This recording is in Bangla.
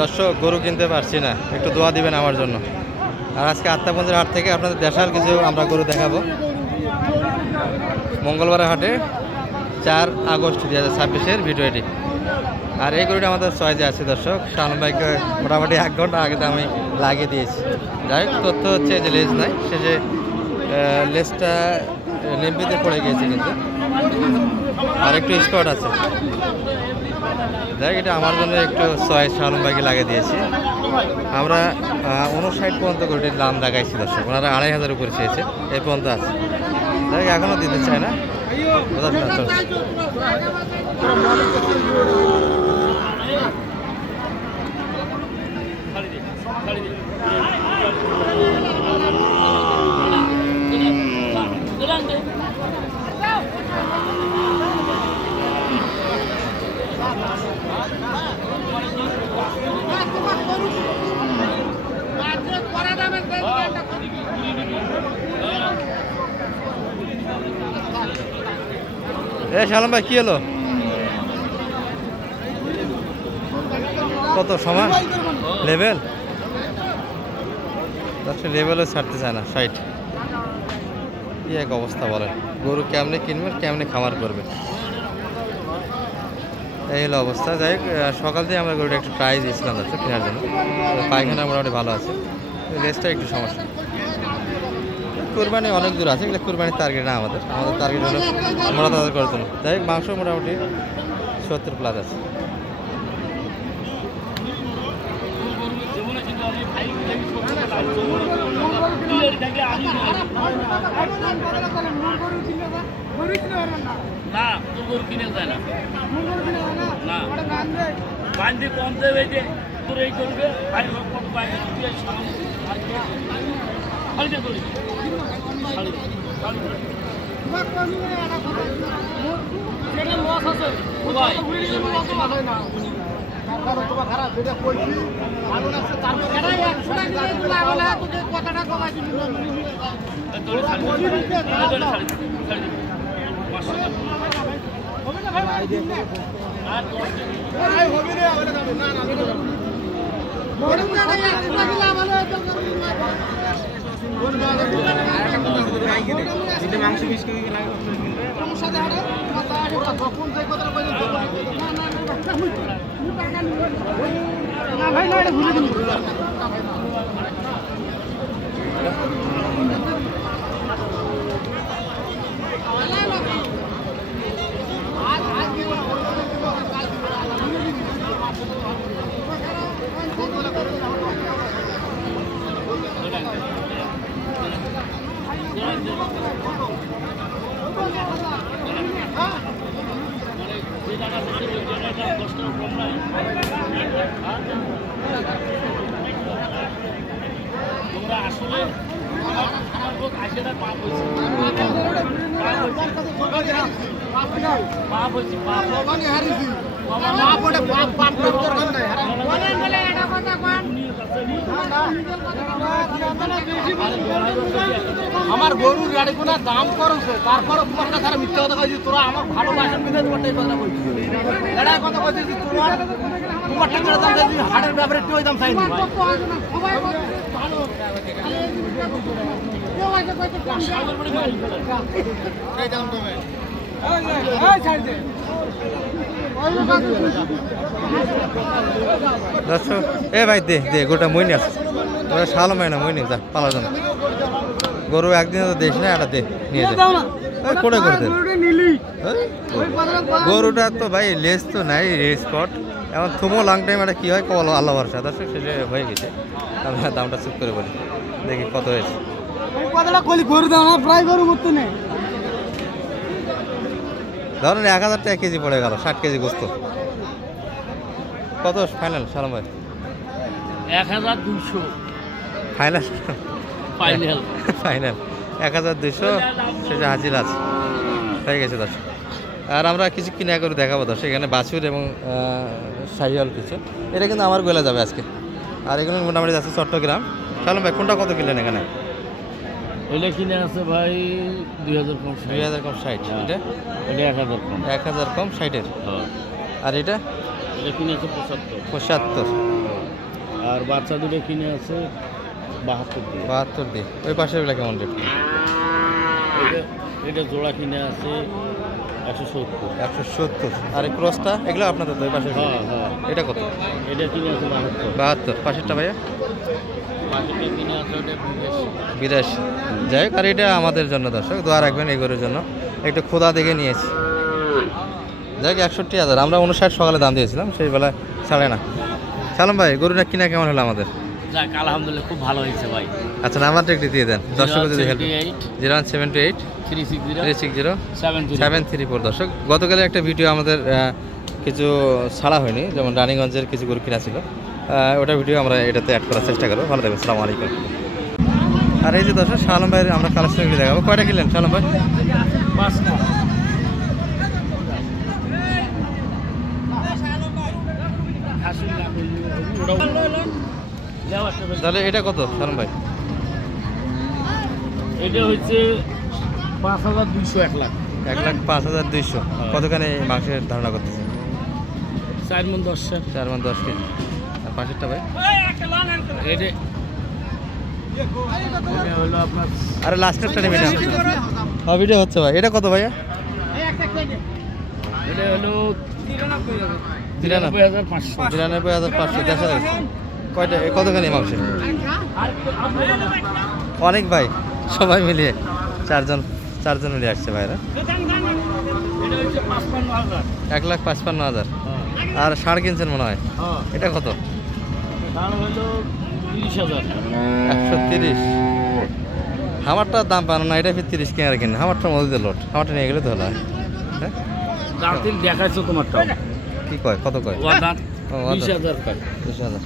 দর্শক গরু কিনতে পারছি না, একটু দোয়া দিবেন আমার জন্য। আর আজকে আত্মাপঞ্জের হাট থেকে আপনাদের দেশাল কিছু আমরা গরু দেখাবো। মঙ্গলবারের হাটে 4 আগস্ট 2026-এর ভিডিও এটি। আর এই গরুটা আমাদের চয়েসে আছে দর্শক। শানু ভাইকে মোটামুটি 1 ঘন্টা আগে তো আমি লাগিয়ে দিয়েছি। যাই হোক, তথ্য হচ্ছে যে লেজ নাই, শেষে লেজটা নেমবিতে পড়ে গিয়েছে কিন্তু, আর একটু স্পট আছে। যাই, এটা আমার জন্য একটু চয়েস শালম ভাইকে লাগিয়ে দিয়েছি। আমরা 59 পর্যন্ত গরুটির দাম লাগাইছি দর্শক, ওনারা 2500 উপরে চেয়েছে, এই পর্যন্ত আছে। যাই, এখনও দিতে চায় না, বোঝাচ্ছি না চলছে। শালম ভাই কি হলো, কত সমান লেভেল? লেভেলও ছাড়তে চায় না, 60। কি এক অবস্থা বলেন, গরু কেমনে কিনবেন, কেমনে খামার করবে, এই হলো অবস্থা। যাই হোক, সকাল থেকে আমরা গরুটা একটু ট্রাই দিয়েছিলাম যাচ্ছে কেনার জন্য। পায়খানা মোটামুটি ভালো আছে, লেজটা একটু সমস্যা। কুরবানি অনেক দূর আছে, এগুলো কুরবানির টার্গেট না আমাদের টার্গেট হলো মোটা তাদের করার জন্য। যাই হোক, মাংস মোটামুটি 70+ আছে। মাংস আমার গরুর গাড়ি কোনা দাম করছে, তারপরে তোমার কাছে মিথ্যা কথা কইছি। তোরা আমার ভালোবাসা বিনা তোমারটাই কথা কইছি, এটাই কথা কইছি। তোমার টাকার দাম চাইছি, হাটের ব্যাপারে একটু দাম চাইনি। এ ভাই দে দে, গোটা মই নিয়ে আসছে, তোরা শালম ভাই না মই নিয়ে যা পালার জন্য। গরু একদিন তো দেশ না, এটা দে নিয়ে যা করে করে দে। গরুটা তো ভাই লেস তো নাই, রেস স্পট। এখন থুমো লং টাইম এটা কী হয় কল আল্লাহ ভরসা। দর্শক শেষে হয়ে গেছে, আমরা দামটা চুপ করে বলি, দেখি কত হয়েছে। ধরেন 1000 টাকা কেজি পড়ে গেল, 60 কেজি গোস্ত। কত ফাইনাল সালাম ভাই? 1200 ফাইনাল। ফাইনাল ফাইনাল 1200, সেটা হাজির আছে, হয়ে গেছে দর্শক। আর আমরা কিছু কিনা করে দেখাবো দর্শক, এখানে বাছুর এবং শাহিওয়াল কিছু। এটা কিন্তু আমার গোলা যাবে আজকে। আর এগুলো মোটামুটি যাচ্ছে চট্টগ্রাম। সালাম ভাই কোনটা কত কিনলেন এখানে? এটা কিনে আছে ভাই 2000 কম, 2000 কম 60। এটা এটা 1000 কম, 1000 কম 60-এর। আর এটা এটা কিনে আছে 75। আর বাচ্চা দুটো কিনে আছে 72 দিয়ে। 72 দিয়ে। ওই পাশেরগুলো কেমন রেট? এটা জোড়া কিনে আছে 170। 170। আর এই ক্রসটা এগুলো আপনাদের তো ওই পাশের? হ্যাঁ হ্যাঁ। এটা কত? এটা কিনে আছে 72। 72। পাশেরটা ভাইয়া? পাশেরটা কিনে আছে ওটা 82। যাই হোক, আর এটা আমাদের জন্য দর্শক দোয়া রাখবেন এই গরুর জন্য, একটু খোদা দেখে নিয়েছি। যাই হোক 61,000, আমরা 59 সকালে দাম দিয়েছিলাম, সেই বেলায় ছাড়ে না। সালাম ভাই, গরুটা কিনা কেমন হলো আমাদের? যাক আলহামদুলিল্লাহ খুব ভালো হয়েছে ভাই। আচ্ছা, নাম্বারটা একটু দিয়ে দেন দর্শক যদি হেল্প। 01728 0178 360 734। দর্শক গতকালে একটা ভিডিও আমাদের কিছু ছাড়া হয়নি, যেমন রানীগঞ্জের কিছু গরু কিনা ছিল, ওটা ভিডিও আমরা এটাতে অ্যাড করার চেষ্টা করবো। ভালো থাকবেন, আসসালামু আলাইকুম। আর এই যে দর্শক শালম ভাইয়ের আমরা কালেকশনগুলি দেখাবো। কয়টা কিনলেন শালম ভাই? 5টা। তাহলে এটা কত শালম ভাই? এটা হচ্ছে 5,200 1 লাখ। 1,05,200। কতখানি মাংসের ধারণা করতেছে? 4 মণ 10। 4 মণ 10 কেজি। আর পাশেরটা ভাই? এটা হলো আপনার আরে লাস্টেরটা নেবেন না? হ্যাঁ ভিডিও হচ্ছে ভাই। এটা কত ভাইয়া? এটা হলো 93,500। 93,500 দেখা যাচ্ছে। কয়টা কতখানি মাংসের? অনেক ভাই, সবাই মিলিয়ে চারজন মিলিয়ে আসছে ভাইরা। এটা হচ্ছে 55,000। 1,55,000। আর ষাঁড় কিনছেন মনে হয়, হ্যাঁ, এটা কত? দাম হলো 30,000। 130। হামারটার দাম পানো না, এটা ফির 30 কেনার কিনে। হামারটা মধ্যে লোট, হামারটা নিয়ে গেলে তো হলো। হ্যাঁ দাঁতিল দেখাইছো তোমারটাও। কি কয়, কত কয়? ও দাঁত ও, 20,000 কয়। 20,000।